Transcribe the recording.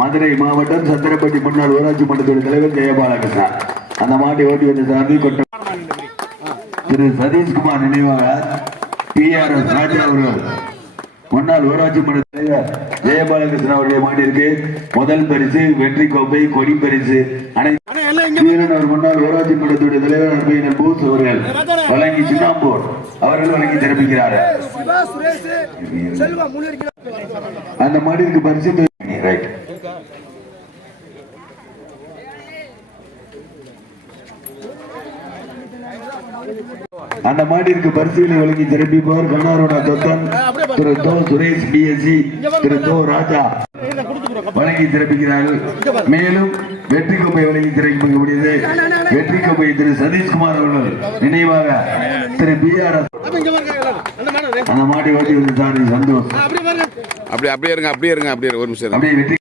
மதுரை மாவட்டம் சத்திரப்பட்டி முன்னாள் ஊராட்சி மன்றத்துடைய தலைவர் ஜெயபாலகிருஷ்ணன் அந்த மாட்டை ஓட்டி வந்த சார்பில் கொட்ட திரு சதீஷ்குமார் நினைவாக PRS ராஜா அவர்கள் முன்னாள் ஊராட்சி மன்ற தலைவர் ஜெயபாலகிருஷ்ணன் அவருடைய மாட்டிற்கு முதல் பரிசு, வெற்றி கோப்பை, கொடி பரிசு முன்னாள் ஊராட்சி மன்றத்துடைய தலைவர் அன்பையன் பூஸ் அவர்கள் வழங்கி சின்னாம்பூர் அவர்கள் வழங்கி சிறப்பிக்கிறார்கள். அந்த மாட்டிற்கு பரிசு அந்த மாட்டிற்கு பரிசுகளை வழங்கி சிறப்பிப்பவர் கனாரோட தொத்தன் திரு தோ சுரேஷ் BSc திரு தோ ராஜா வழங்கி சிறப்பிக்கிறார்கள். மேலும் வெற்றி கோப்பை வழங்கி சிறப்பிக்கக்கூடியது வெற்றி கோப்பை திரு சதீஷ்குமார் அவர்கள் நினைவாக திரு PRS அந்த மாட்டை ஓட்டி வந்து சந்தோஷ். அப்படியே இருங்க ஒரு நிமிஷம். அப்படியே வெற்றி